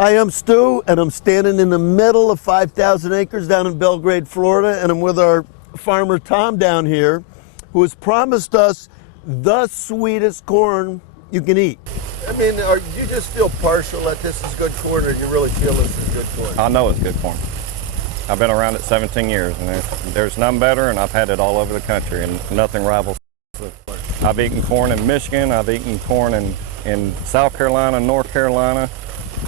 Hi, I'm Stu, and I'm standing in the middle of 5,000 acres down in Belle Glade, Florida, and I'm with our farmer Tom down here, who has promised us the sweetest corn you can eat. I mean, you just feel partial that this is good corn, or you really feel this is good corn? I know it's good corn. I've been around it 17 years, and there's none better, and I've had it all over the country, and nothing rivals it. I've eaten corn in Michigan, I've eaten corn in South Carolina, North Carolina,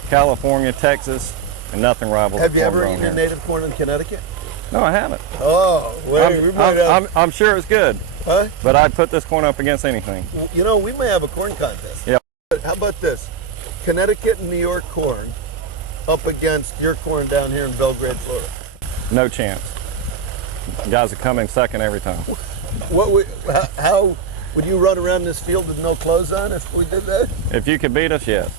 California, Texas, and nothing rivals. Have you ever eaten your native corn in Connecticut? No, I haven't. Oh, wait, we might have... I'm sure it's good, huh? but I'd put this corn up against anything. You know, we may have a corn contest. Yeah. How about this? Connecticut and New York corn up against your corn down here in Belle Glade, Florida. No chance. You guys are coming second every time. How would you run around this field with no clothes on if we did that? If you could beat us, yes.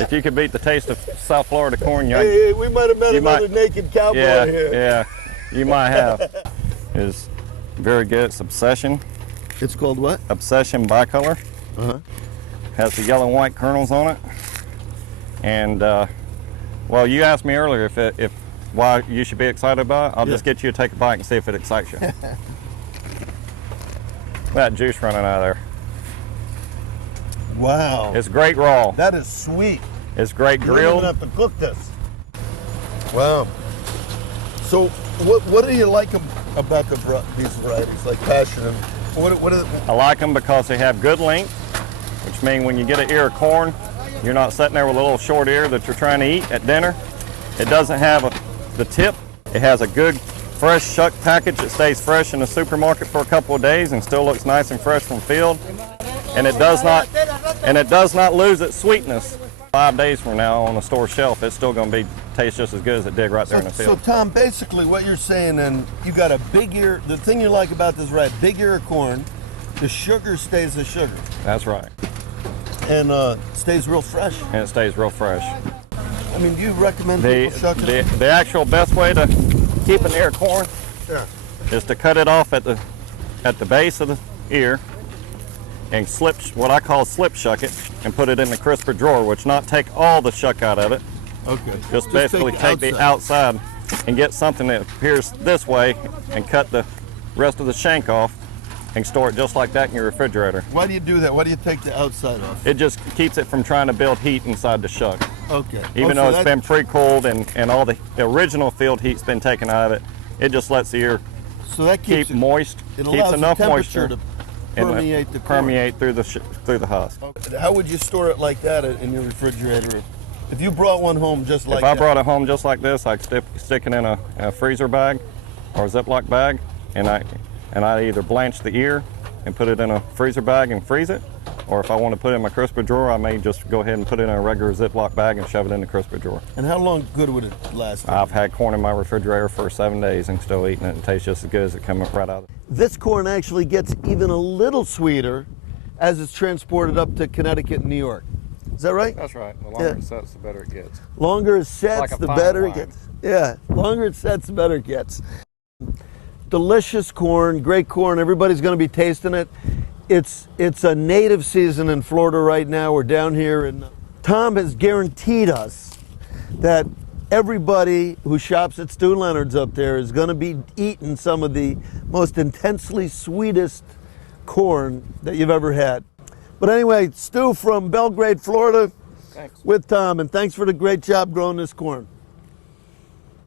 If you could beat the taste of South Florida corn, hey, we might have met another naked cowboy here. Yeah, you might have. It's very good. It's Obsession. It's called what? Obsession bicolor. Uh-huh. Has the yellow and white kernels on it. And well, you asked me earlier if why you should be excited about it. I'll just get you to take a bite and see if it excites you. That juice running out of there. Wow. It's great raw. That is sweet. It's great grilled. You don't even have to cook this. Wow. So what do you like about these varieties, like Passion? And what are I like them because they have good length, which means when you get an ear of corn, you're not sitting there with a little short ear that you're trying to eat at dinner. It doesn't have the tip. It has a good fresh shuck package. It stays fresh in the supermarket for a couple of days and still looks nice and fresh from field. And it does not lose its sweetness. 5 days from now on the store shelf, it's still going to taste just as good as it did right there in the field. So Tom, basically what you're saying, then, you got a big ear. The thing you like about this, right? Big ear of corn. The sugar stays the sugar. That's right. And stays real fresh. And it stays real fresh. I mean, do you recommend people shucking it? The actual best way to keep an ear of corn is to cut it off at the base of the ear and what I call slip shuck it, and put it in the crisper drawer, which not take all the shuck out of it. Okay. Just basically take the outside and get something that appears this way and cut the rest of the shank off and store it just like that in your refrigerator. Why do you do that? Why do you take the outside off? It just keeps it from trying to build heat inside the shuck. Okay. Even though it's been pre-cooled and all the original field heat's been taken out of it, it just lets the ear keep moist, keeps enough moisture to permeate the corn. Permeate through the husk. Okay. How would you store it like that in your refrigerator? If you brought one home just like that? If I brought it home just like this, I'd stick it in a freezer bag or a Ziploc bag, and I either blanch the ear and put it in a freezer bag and freeze it, or if I want to put it in my crisper drawer, I may just go ahead and put it in a regular Ziploc bag and shove it in the crisper drawer. And how long good would it last? I've had corn in my refrigerator for 7 days and still eating it, and it tastes just as good as it comes right out of it. This corn actually gets even a little sweeter as it's transported up to Connecticut and New York. Is that right? That's right. The longer it sets, the better it gets. Longer it sets, like the better it gets. Yeah, longer it sets, the better it gets. Delicious corn, great corn. Everybody's going to be tasting it. It's a native season in Florida right now. We're down here, and Tom has guaranteed us that everybody who shops at Stu Leonard's up there is going to be eating some of the most intensely sweetest corn that you've ever had. But anyway, Stu from Belle Glade, Florida, with Tom, and thanks for the great job growing this corn.